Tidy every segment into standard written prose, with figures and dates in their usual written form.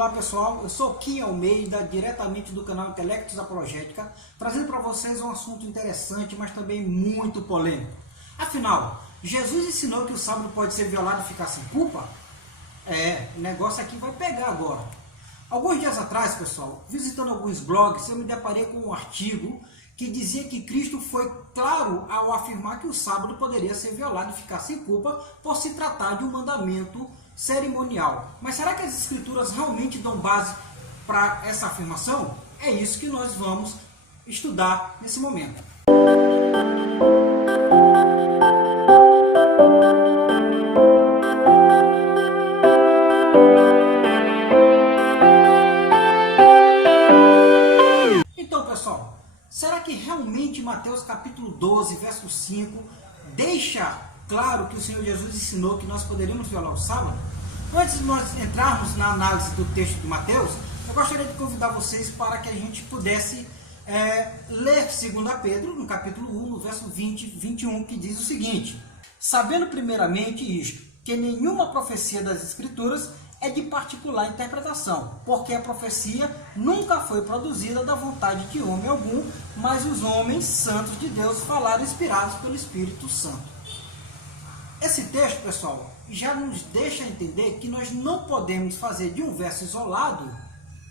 Olá pessoal, eu sou Kim Almeida, diretamente do canal Intelectos Apologética, trazendo para vocês um assunto interessante, mas também muito polêmico. Afinal, Jesus ensinou que o sábado pode ser violado e ficar sem culpa? O negócio aqui vai pegar agora. Alguns dias atrás, pessoal, visitando alguns blogs, eu me deparei com um artigo que dizia que Cristo foi claro ao afirmar que o sábado poderia ser violado e ficar sem culpa por se tratar de um mandamento cerimonial. Mas será que as escrituras realmente dão base para essa afirmação? É isso que nós vamos estudar nesse momento. Então, pessoal, será que realmente Mateus capítulo 12, verso 5, deixa claro que o Senhor Jesus ensinou que nós poderíamos violar o sábado? Antes de nós entrarmos na análise do texto de Mateus, eu gostaria de convidar vocês para que a gente pudesse ler 2 Pedro, no capítulo 1, no verso 20 e 21, que diz o seguinte: sabendo primeiramente isto, que nenhuma profecia das Escrituras é de particular interpretação, porque a profecia nunca foi produzida da vontade de homem algum, mas os homens santos de Deus falaram inspirados pelo Espírito Santo. Esse texto, pessoal, já nos deixa entender que nós não podemos fazer de um verso isolado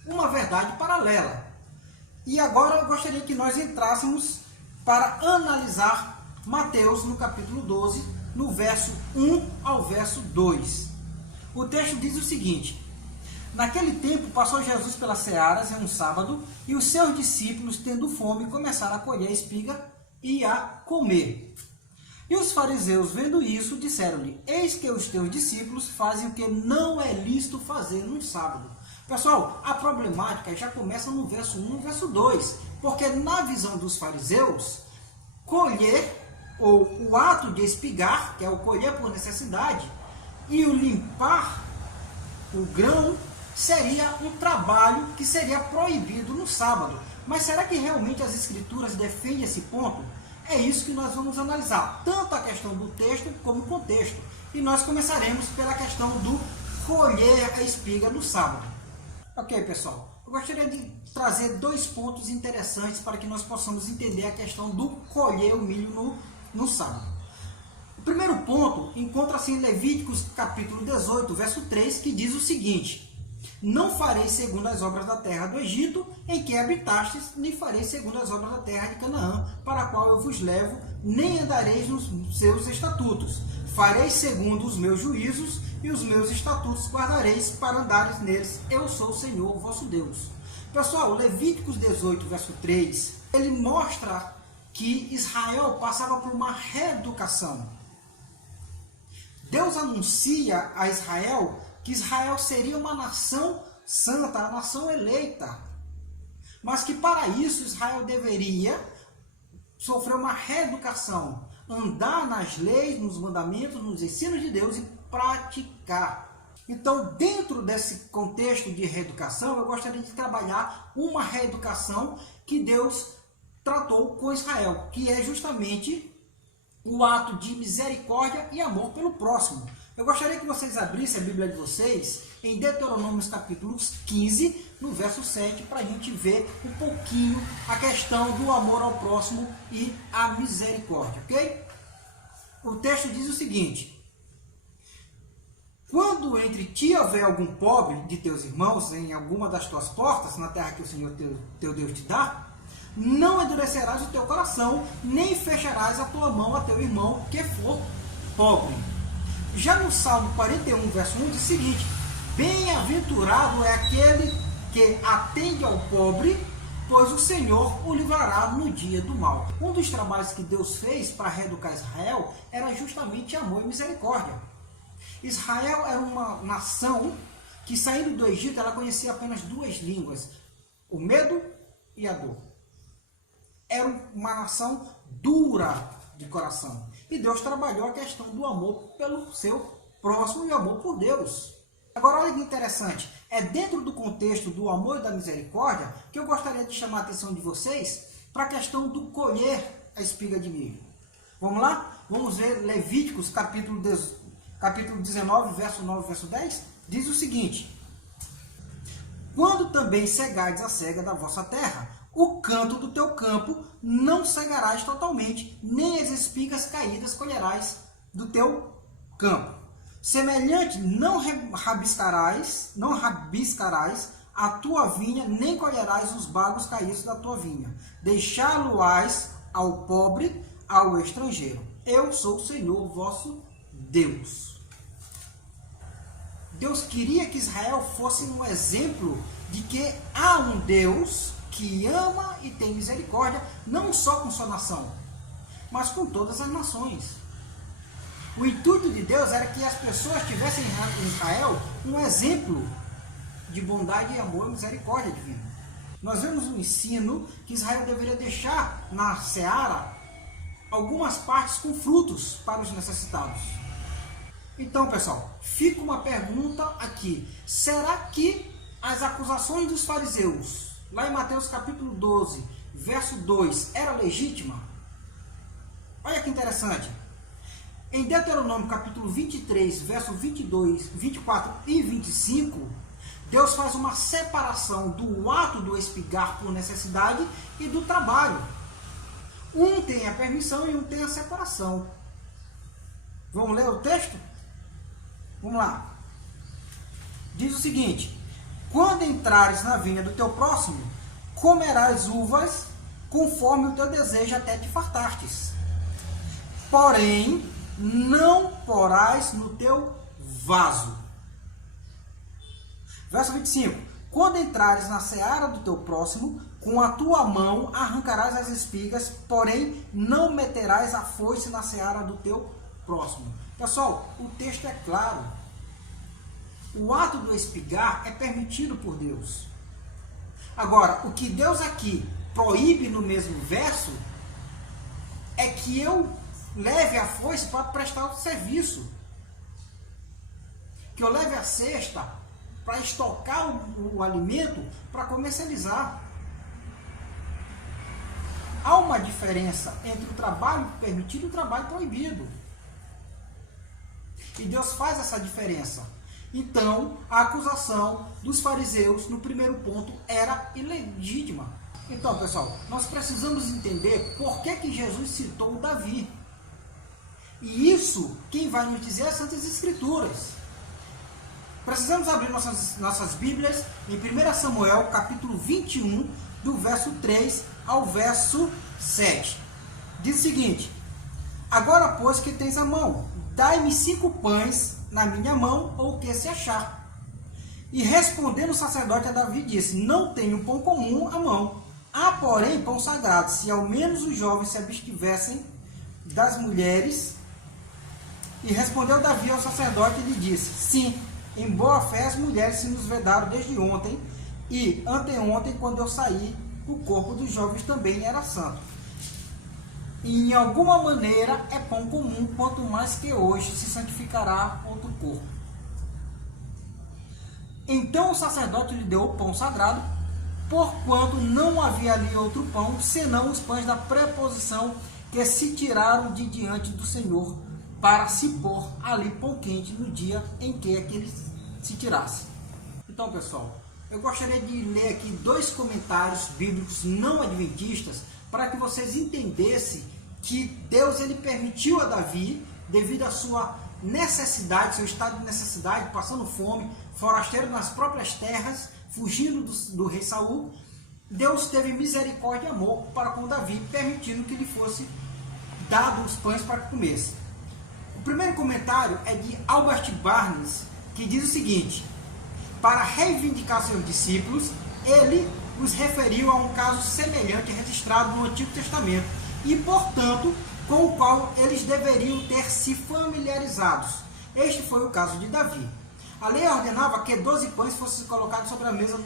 uma verdade paralela. E agora eu gostaria que nós entrássemos para analisar Mateus no capítulo 12, no verso 1 ao verso 2. O texto diz o seguinte: naquele tempo passou Jesus pelas searas em um sábado, e os seus discípulos, tendo fome, começaram a colher a espiga e a comer. E os fariseus, vendo isso, disseram-lhe: eis que os teus discípulos fazem o que não é lícito fazer no sábado. Pessoal, a problemática já começa no verso 1 e no verso 2, porque na visão dos fariseus, colher, ou o ato de espigar, que é o colher por necessidade, e o limpar o grão, seria um trabalho que seria proibido no sábado. Mas será que realmente as Escrituras defendem esse ponto? É isso que nós vamos analisar, tanto a questão do texto como o contexto. E nós começaremos pela questão do colher a espiga no sábado. Ok, pessoal, eu gostaria de trazer dois pontos interessantes para que nós possamos entender a questão do colher o milho no sábado. O primeiro ponto encontra-se em Levíticos capítulo 18, verso 3, que diz o seguinte: não farei segundo as obras da terra do Egito, em que habitastes, nem farei segundo as obras da terra de Canaã, para a qual eu vos levo, nem andareis nos seus estatutos. Farei segundo os meus juízos, e os meus estatutos guardareis para andares neles. Eu sou o Senhor, vosso Deus. Pessoal, Levíticos 18, verso 3, ele mostra que Israel passava por uma reeducação. Deus anuncia a Israel que Israel seria uma nação santa, a nação eleita. Mas que para isso Israel deveria sofrer uma reeducação, andar nas leis, nos mandamentos, nos ensinos de Deus e praticar. Então, dentro desse contexto de reeducação, eu gostaria de trabalhar uma reeducação que Deus tratou com Israel, que é justamente o ato de misericórdia e amor pelo próximo. Eu gostaria que vocês abrissem a Bíblia de vocês em Deuteronômio capítulo 15, no verso 7, para a gente ver um pouquinho a questão do amor ao próximo e a misericórdia, ok? O texto diz o seguinte: quando entre ti houver algum pobre de teus irmãos em alguma das tuas portas, na terra que o Senhor teu Deus te dá, não endurecerás o teu coração, nem fecharás a tua mão a teu irmão que for pobre. Já no Salmo 41, verso 1, diz o seguinte: bem-aventurado é aquele que atende ao pobre, pois o Senhor o livrará no dia do mal. Um dos trabalhos que Deus fez para reeducar Israel era justamente amor e misericórdia. Israel era uma nação que, saindo do Egito, ela conhecia apenas duas línguas: o medo e a dor. Era uma nação dura de coração. E Deus trabalhou a questão do amor pelo seu próximo e o amor por Deus. Agora, olha que interessante. É dentro do contexto do amor e da misericórdia que eu gostaria de chamar a atenção de vocês para a questão do colher a espiga de milho. Vamos lá? Vamos ver Levíticos capítulo 19, verso 9 e verso 10. Diz o seguinte: quando também cegardes a cega da vossa terra, o canto do teu campo não cegarás totalmente, nem as espigas caídas colherás do teu campo. Semelhante, não rabiscarás a tua vinha, nem colherás os bagos caídos da tua vinha. Deixá-lo-ás ao pobre, ao estrangeiro. Eu sou o Senhor vosso Deus. Deus queria que Israel fosse um exemplo de que há um Deus que ama e tem misericórdia, não só com sua nação, mas com todas as nações. O intuito de Deus era que as pessoas tivessem em Israel um exemplo de bondade, amor e misericórdia divina. Nós vemos um ensino que Israel deveria deixar na seara algumas partes com frutos para os necessitados. Então, pessoal, fica uma pergunta aqui. Será que as acusações dos fariseus, lá em Mateus capítulo 12, verso 2, era legítima? Olha que interessante. Em Deuteronômio capítulo 23, verso 22, 24 e 25, Deus faz uma separação do ato do espigar por necessidade e do trabalho. Um tem a permissão e um tem a separação. Vamos ler o texto? Vamos lá. Diz o seguinte: quando entrares na vinha do teu próximo, comerás uvas conforme o teu desejo até te fartastes. Porém, não porás no teu vaso. Verso 25. Quando entrares na seara do teu próximo, com a tua mão arrancarás as espigas, porém não meterás a foice na seara do teu próximo. Pessoal, o texto é claro. O ato do espigar é permitido por Deus. Agora, o que Deus aqui proíbe no mesmo verso é que eu leve a foice para prestar o serviço. Que eu leve a cesta para estocar o alimento para comercializar. Há uma diferença entre o trabalho permitido e o trabalho proibido. E Deus faz essa diferença. Então, a acusação dos fariseus, no primeiro ponto, era ilegítima. Então, pessoal, nós precisamos entender por que Jesus citou Davi. E isso, quem vai nos dizer é as Santas Escrituras. Precisamos abrir nossas Bíblias em 1 Samuel, capítulo 21, do verso 3 ao verso 7. Diz o seguinte: agora, pois, que tens a mão, dai-me 5 pães na minha mão, ou o que se achar. E respondendo o sacerdote a Davi, disse: não tenho pão comum à mão, há, porém, pão sagrado. Se ao menos os jovens se abstivessem das mulheres. E respondeu Davi ao sacerdote e lhe disse: sim, em boa fé as mulheres se nos vedaram desde ontem, e anteontem, quando eu saí, o corpo dos jovens também era santo. E em alguma maneira é pão comum, quanto mais que hoje se santificará outro corpo. Então o sacerdote lhe deu o pão sagrado, porquanto não havia ali outro pão, senão os pães da preposição que se tiraram de diante do Senhor, para se pôr ali pão quente no dia em que aquele se tirasse. Então, pessoal, eu gostaria de ler aqui 2 comentários bíblicos não adventistas para que vocês entendessem que Deus ele permitiu a Davi, devido à sua necessidade, seu estado de necessidade, passando fome, forasteiro nas próprias terras, fugindo do rei Saul, Deus teve misericórdia e amor para com Davi, permitindo que lhe fosse dado os pães para que comesse. O primeiro comentário é de Albert Barnes, que diz o seguinte: para reivindicar seus discípulos, ele os referiu a um caso semelhante registrado no Antigo Testamento e, portanto, com o qual eles deveriam ter se familiarizados. Este foi o caso de Davi. A lei ordenava que 12 pães fossem colocados sobre a mesa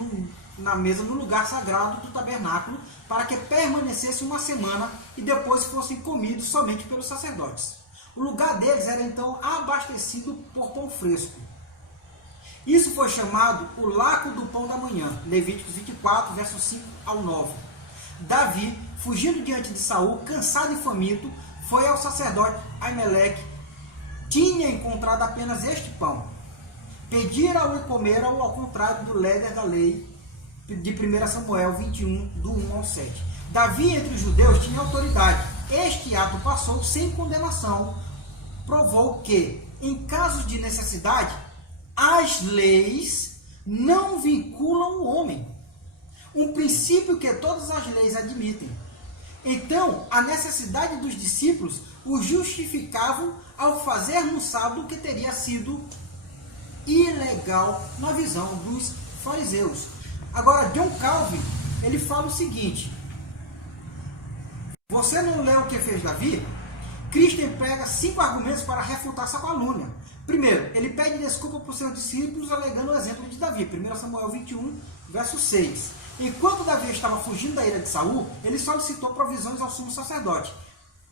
na mesa no lugar sagrado do tabernáculo, para que permanecesse uma semana e depois fossem comidos somente pelos sacerdotes. O lugar deles era então abastecido por pão fresco. Isso foi chamado o laco do pão da manhã, Levíticos 24, versos 5 ao 9. Davi, fugindo diante de Saul, cansado e faminto, foi ao sacerdote Aimeleque. Tinha encontrado apenas este pão. Pedira-o e comeram ao contrário do líder da lei, de 1 Samuel 21, do 1 ao 7. Davi entre os judeus tinha autoridade. Este ato passou sem condenação. Provou que, em casos de necessidade, as leis não vinculam o homem. Um princípio que todas as leis admitem. Então, a necessidade dos discípulos o justificavam ao fazer no sábado o que teria sido ilegal na visão dos fariseus. Agora, John Calvin, ele fala o seguinte: você não leu o que fez Davi? Cristo emprega 5 argumentos para refutar essa calúnia. Primeiro, ele pede desculpa para os seus discípulos, alegando o exemplo de Davi. 1 Samuel 21, verso 6. Enquanto Davi estava fugindo da ira de Saul, ele solicitou provisões ao sumo sacerdote,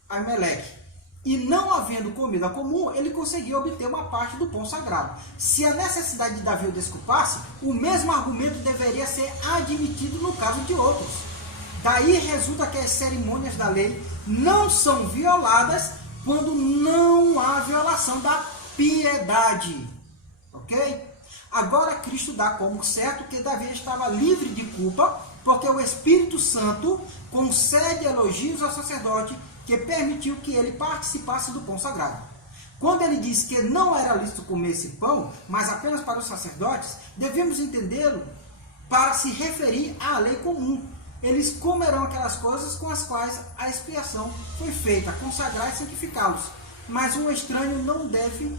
Aimeleque. E não havendo comida comum, ele conseguiu obter uma parte do pão sagrado. Se a necessidade de Davi o desculpasse, o mesmo argumento deveria ser admitido no caso de outros. Daí resulta que as cerimônias da lei não são violadas quando não há violação da piedade. Ok? Agora Cristo dá como certo que Davi estava livre de culpa, porque o Espírito Santo concede elogios ao sacerdote que permitiu que ele participasse do pão sagrado. Quando ele diz que não era lícito comer esse pão, mas apenas para os sacerdotes, devemos entendê-lo para se referir à lei comum. Eles comerão aquelas coisas com as quais a expiação foi feita, consagrar e santificá-los. Mas um estranho não deve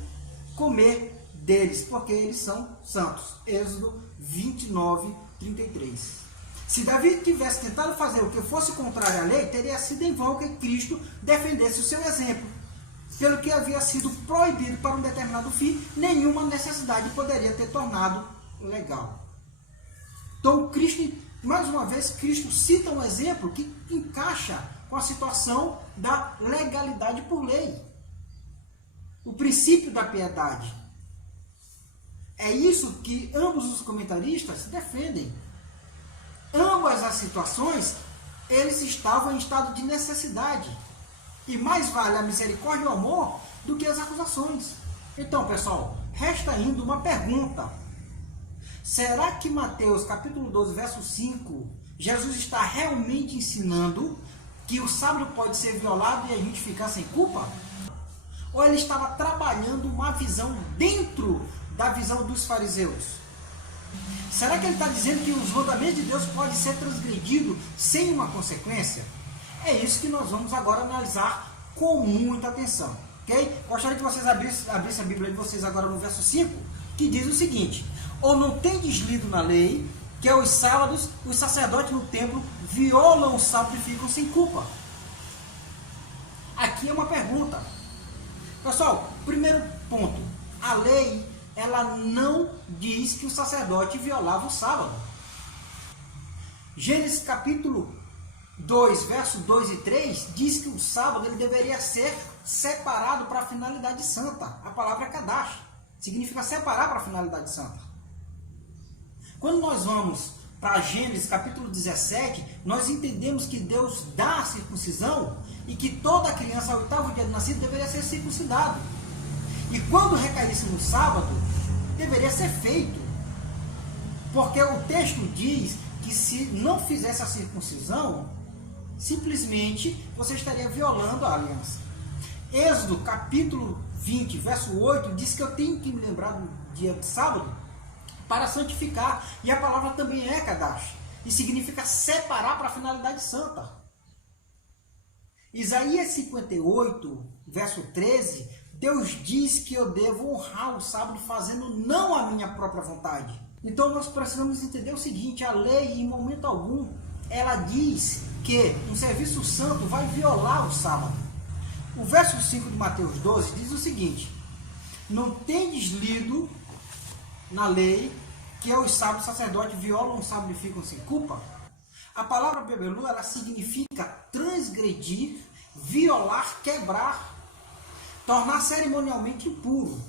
comer deles, porque eles são santos. Êxodo 29, 33. Se Davi tivesse tentado fazer o que fosse contrário à lei, teria sido em vão que Cristo defendesse o seu exemplo. Pelo que havia sido proibido para um determinado fim, nenhuma necessidade poderia ter tornado legal. Então, Cristo, mais uma vez, Cristo cita um exemplo que encaixa com a situação da legalidade por lei. O princípio da piedade. É isso que ambos os comentaristas defendem. Ambas as situações, eles estavam em estado de necessidade. E mais vale a misericórdia e o amor do que as acusações. Então, pessoal, resta ainda uma pergunta. Será que Mateus capítulo 12, verso 5, Jesus está realmente ensinando que o sábado pode ser violado e a gente ficar sem culpa? Ou ele estava trabalhando uma visão dentro da visão dos fariseus? Será que ele está dizendo que os mandamentos de Deus podem ser transgredidos sem uma consequência? É isso que nós vamos agora analisar com muita atenção. Okay? Gostaria que vocês abrissem a Bíblia de vocês agora no verso 5, que diz o seguinte: ou não tendes lido na lei que aos sábados os sacerdotes no templo violam o sábado e ficam sem culpa? Aqui é uma pergunta. Pessoal, primeiro ponto, a lei ela não diz que o sacerdote violava o sábado. Gênesis capítulo 2, verso 2 e 3, diz que o sábado ele deveria ser separado para a finalidade santa. A palavra Kadash significa separar para a finalidade santa. Quando nós vamos para Gênesis capítulo 17, nós entendemos que Deus dá a circuncisão e que toda criança ao 8º dia de nascido deveria ser circuncidado. E quando recaísse no sábado, deveria ser feito. Porque o texto diz que se não fizesse a circuncisão, simplesmente você estaria violando a aliança. Êxodo capítulo 20, verso 8, diz que eu tenho que me lembrar do dia de sábado para santificar. E a palavra também é Kadash. E significa separar para a finalidade santa. Isaías 58, verso 13, Deus diz que eu devo honrar o sábado fazendo não a minha própria vontade. Então nós precisamos entender o seguinte: a lei em momento algum, ela diz que um serviço santo vai violar o sábado. O verso 5 de Mateus 12 diz o seguinte: não tendes lido na lei que aos sábados sacerdotes violam o sábado e ficam sem culpa? A palavra bebelu, ela significa transgredir, violar, quebrar, tornar cerimonialmente impuro.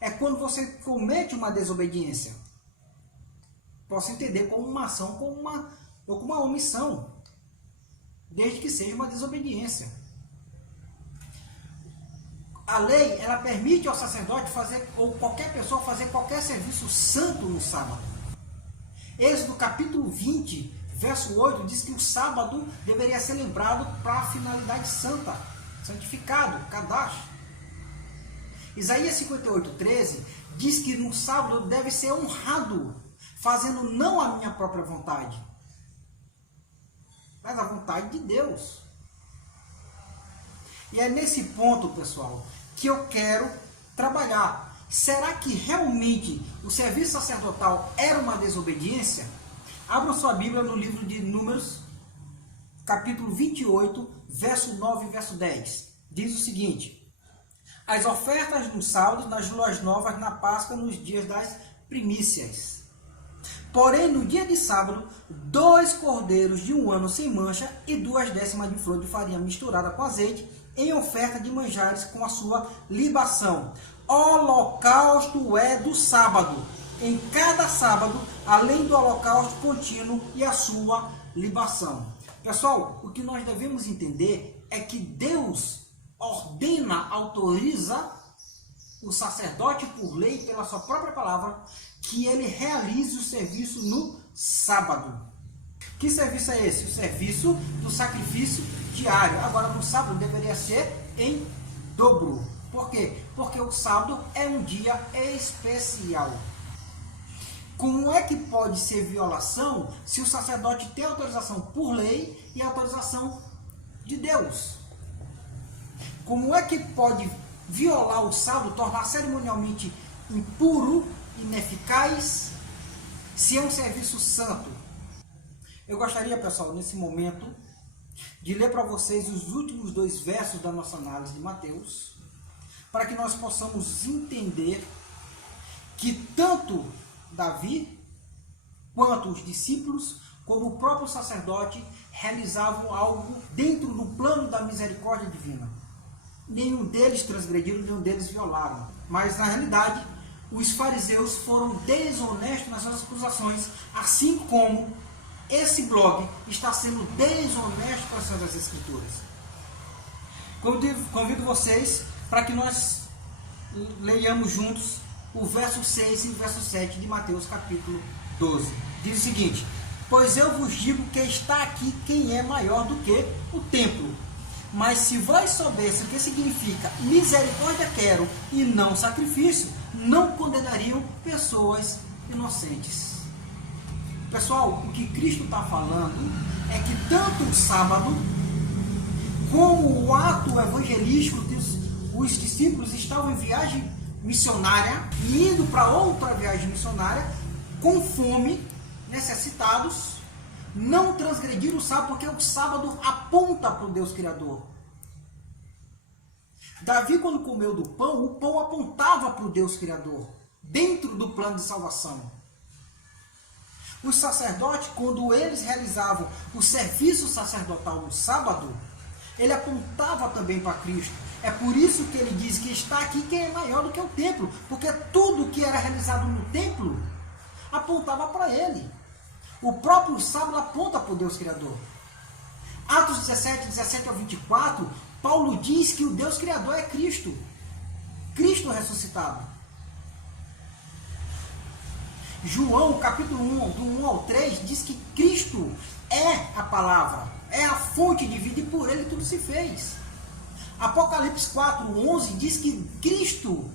É quando você comete uma desobediência. Posso entender como uma ação ou como uma omissão, desde que seja uma desobediência. A lei, ela permite ao sacerdote fazer, ou qualquer pessoa fazer qualquer serviço santo no sábado. Êxodo capítulo 20, verso 8, diz que o sábado deveria ser lembrado para a finalidade santa, santificado, Kadash. Isaías 58, 13 diz que no sábado deve ser honrado, fazendo não a minha própria vontade, mas a vontade de Deus. E é nesse ponto, pessoal, que eu quero trabalhar. Será que realmente o serviço sacerdotal era uma desobediência? Abra sua Bíblia no livro de Números, capítulo 28, verso 9 e verso 10. Diz o seguinte: as ofertas nos sábados, nas luas novas, na Páscoa, nos dias das primícias. Porém, no dia de sábado, 2 cordeiros de 1 ano sem mancha e 2 décimas de flor de farinha misturada com azeite, em oferta de manjares com a sua libação. Holocausto é do sábado, em cada sábado, além do holocausto contínuo e a sua libação. Pessoal, o que nós devemos entender é que Deus ordena, autoriza o sacerdote por lei, pela sua própria palavra, que ele realize o serviço no sábado. Que serviço é esse? O serviço do sacrifício diário. Agora, no sábado deveria ser em dobro. Por quê? Porque o sábado é um dia especial. Como é que pode ser violação se o sacerdote tem autorização por lei e autorização de Deus? Como é que pode violar o sábado, tornar cerimonialmente impuro, ineficaz, se é um serviço santo? Eu gostaria, pessoal, nesse momento, de ler para vocês os últimos 2 versos da nossa análise de Mateus, para que nós possamos entender que tanto Davi, quanto os discípulos, como o próprio sacerdote, realizavam algo dentro do plano da misericórdia divina. Nenhum deles transgrediram, nenhum deles violaram. Mas, na realidade, os fariseus foram desonestos nas suas acusações, assim como esse blog está sendo desonesto com as Santas Escrituras. Convido vocês para que nós leiamos juntos o verso 6 e o verso 7 de Mateus capítulo 12. Diz o seguinte: pois eu vos digo que está aqui quem é maior do que o templo. Mas se vós soubessem o que significa misericórdia quero e não sacrifício, não condenariam pessoas inocentes. Pessoal, o que Cristo está falando é que tanto o sábado como o ato evangelístico que os discípulos estavam em viagem missionária e indo para outra viagem missionária com fome, necessitados, não transgrediram o sábado, porque o sábado aponta para o Deus Criador. Davi, quando comeu do pão, o pão apontava para o Deus Criador, dentro do plano de salvação. Os sacerdotes, quando eles realizavam o serviço sacerdotal no sábado, ele apontava também para Cristo. É por isso que ele diz que está aqui quem é maior do que o templo, porque tudo que era realizado no templo apontava para ele. O próprio sábado aponta para o Deus Criador. Atos 17 ao 24, Paulo diz que o Deus Criador é Cristo. Cristo ressuscitado. João, capítulo 1, do 1 ao 3, diz que Cristo é a palavra, é a fonte de vida e por ele tudo se fez. Apocalipse 4, 11 diz que Cristo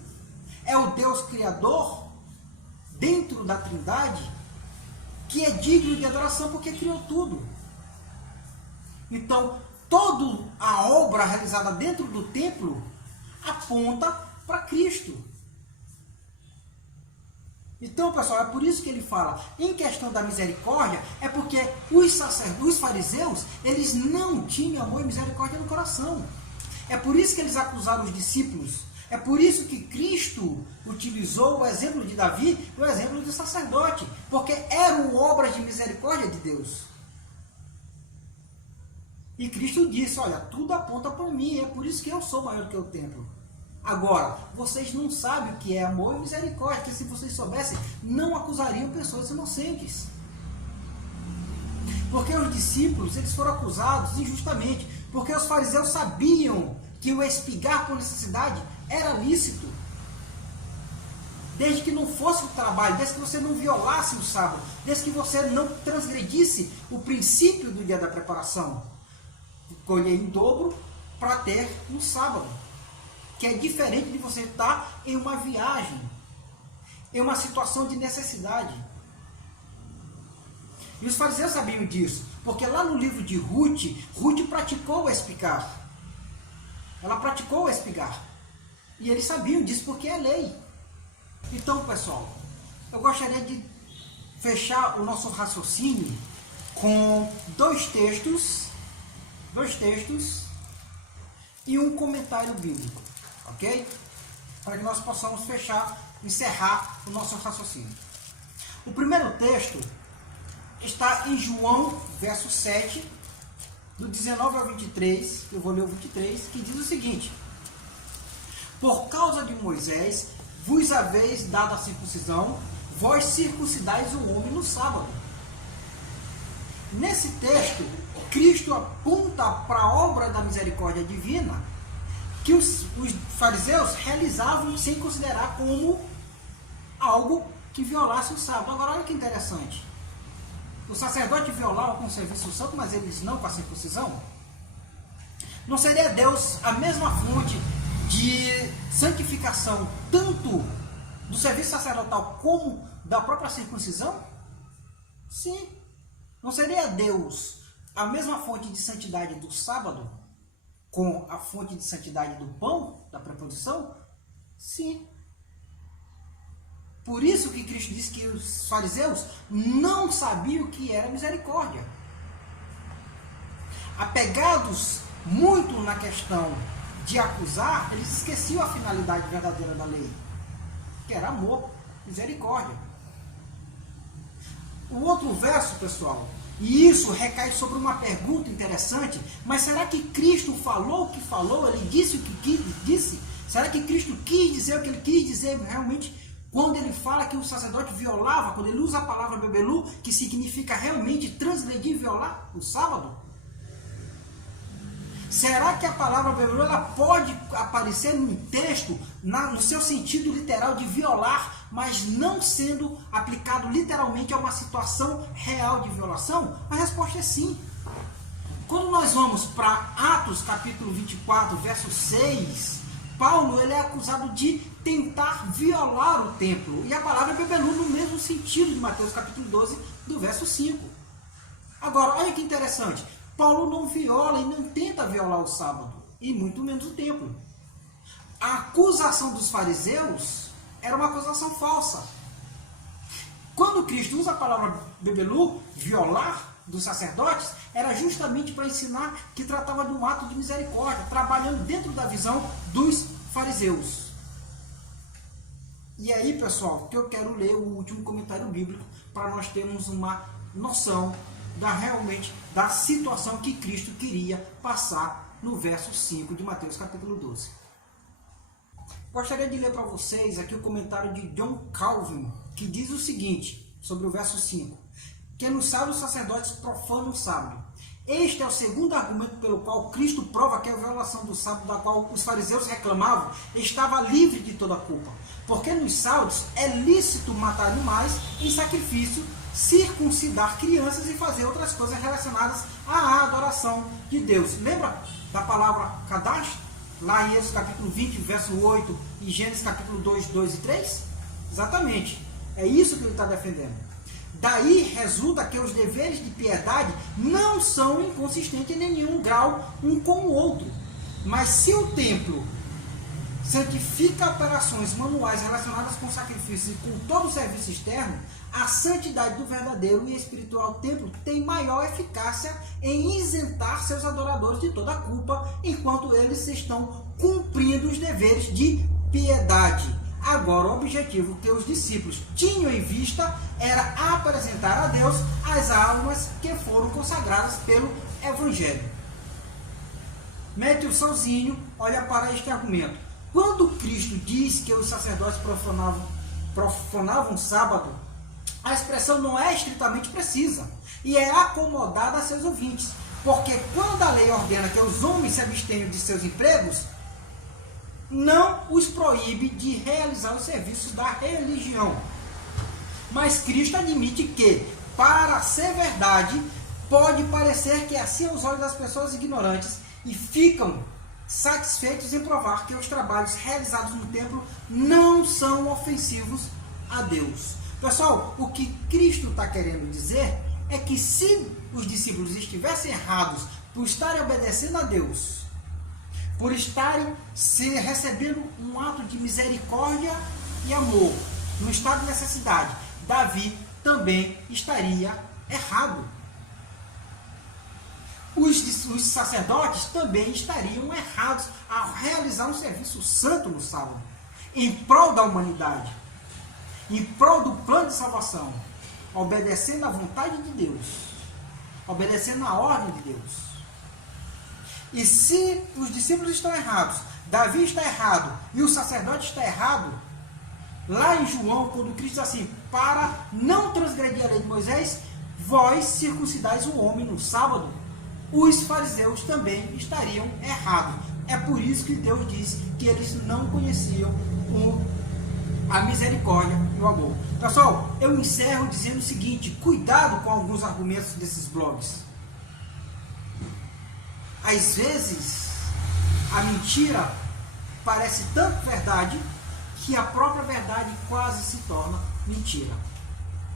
é o Deus Criador dentro da Trindade, que é digno de adoração porque criou tudo. Então, toda a obra realizada dentro do templo aponta para Cristo. Então, pessoal, é por isso que ele fala, em questão da misericórdia, é porque os fariseus, eles não tinham amor e misericórdia no coração. É por isso que eles acusaram os discípulos. É por isso que Cristo utilizou o exemplo de Davi e o exemplo do sacerdote, porque eram obras de misericórdia de Deus. E Cristo disse, olha, tudo aponta para mim, é por isso que eu sou maior que o templo. Agora, vocês não sabem o que é amor e misericórdia, que se vocês soubessem, não acusariam pessoas inocentes. Porque os discípulos, eles foram acusados injustamente, porque os fariseus sabiam que o espigar por necessidade era lícito. desde que não fosse o trabalho, desde que você não violasse o sábado, desde que você não transgredisse o princípio do dia da preparação. Colher em dobro para ter no sábado, que é diferente de você estar em uma viagem, em uma situação de necessidade. E os fariseus sabiam disso, porque lá no livro de Ruth, Ruth praticou o espigar. Ela praticou o espigar. E eles sabiam disso porque é lei. Então, pessoal, eu gostaria de fechar o nosso raciocínio com dois textos e um comentário bíblico, ok? Para que nós possamos encerrar o nosso raciocínio. O primeiro texto está em João, verso 7, do 19 ao 23, eu vou ler o 23, que diz o seguinte: por causa de Moisés, vos haveis dado a circuncisão, vós circuncidais o homem no sábado. Nesse texto, Cristo aponta para a obra da misericórdia divina que os fariseus realizavam sem considerar como algo que violasse o sábado. Agora, olha que interessante. O sacerdote violava com o serviço santo, mas eles não com a circuncisão? Não seria Deus a mesma fonte de santificação, tanto do serviço sacerdotal como da própria circuncisão? Sim. Não seria Deus a mesma fonte de santidade do sábado com a fonte de santidade do pão, da preposição? Sim. Por isso que Cristo disse que os fariseus não sabiam o que era misericórdia. Apegados muito na questão de acusar, eles esqueciam a finalidade verdadeira da lei, que era amor, misericórdia. O outro verso, pessoal, e isso recai sobre uma pergunta interessante, mas será que Cristo falou o que falou? Ele disse o que disse? Será que Cristo quis dizer o que ele quis dizer realmente quando ele fala que o sacerdote violava, quando ele usa a palavra bebelu, que significa realmente transgredir e violar o sábado? Será que a palavra bebelu ela pode aparecer num texto no seu sentido literal de violar, mas não sendo aplicado literalmente a uma situação real de violação? A resposta é sim. Quando nós vamos para Atos capítulo 24, verso 6, Paulo ele é acusado de tentar violar o templo. E a palavra é bebelu no mesmo sentido de Mateus capítulo 12, do verso 5. Agora, olha que interessante. Paulo não viola e não tenta violar o sábado, e muito menos o templo. A acusação dos fariseus era uma acusação falsa. Quando Cristo usa a palavra bebelu, violar, dos sacerdotes, era justamente para ensinar que tratava de um ato de misericórdia, trabalhando dentro da visão dos fariseus. E aí, pessoal, que eu quero ler o último comentário bíblico para nós termos uma noção realmente da situação que Cristo queria passar no verso 5 de Mateus capítulo 12. Gostaria de ler para vocês aqui o comentário de John Calvin, que diz o seguinte sobre o verso 5: que no sábado os sacerdotes profanam o sábado. Este é o segundo argumento pelo qual Cristo prova que a violação do sábado, da qual os fariseus reclamavam, estava livre de toda culpa. Porque nos sábados é lícito matar animais em sacrifício, circuncidar crianças e fazer outras coisas relacionadas à adoração de Deus. Lembra da palavra Kadash? Lá em Êxodo capítulo 20, verso 8 e Gênesis capítulo 2, 2 e 3? Exatamente. É isso que ele está defendendo. Daí resulta que os deveres de piedade não são inconsistentes em nenhum grau um com o outro. Mas se o templo santifica operações manuais relacionadas com sacrifícios e com todo o serviço externo, a santidade do verdadeiro e espiritual templo tem maior eficácia em isentar seus adoradores de toda a culpa, enquanto eles estão cumprindo os deveres de piedade. Agora, o objetivo que os discípulos tinham em vista era apresentar a Deus as almas que foram consagradas pelo Evangelho. Matthew Salzinho olha para este argumento. Quando Cristo diz que os sacerdotes profanavam o sábado, a expressão não é estritamente precisa e é acomodada a seus ouvintes, porque quando a lei ordena que os homens se abstenham de seus empregos, não os proíbe de realizar os serviços da religião. Mas Cristo admite que, para ser verdade, pode parecer que é assim aos olhos das pessoas ignorantes e ficam satisfeitos em provar que os trabalhos realizados no templo não são ofensivos a Deus. Pessoal, o que Cristo está querendo dizer é que se os discípulos estivessem errados por estarem obedecendo a Deus, por estarem recebendo um ato de misericórdia e amor no estado de necessidade, Davi também estaria errado. Os sacerdotes também estariam errados ao realizar um serviço santo no sábado, em prol da humanidade, em prol do plano de salvação, obedecendo à vontade de Deus, obedecendo à ordem de Deus. E se os discípulos estão errados, Davi está errado e o sacerdote está errado, lá em João, quando Cristo diz assim, para não transgredir a lei de Moisés, vós circuncidais o homem no sábado, os fariseus também estariam errados. É por isso que Deus diz que eles não conheciam a misericórdia e o amor. Pessoal, eu encerro dizendo o seguinte, cuidado com alguns argumentos desses blogs. Às vezes, a mentira parece tanto verdade que a própria verdade quase se torna mentira.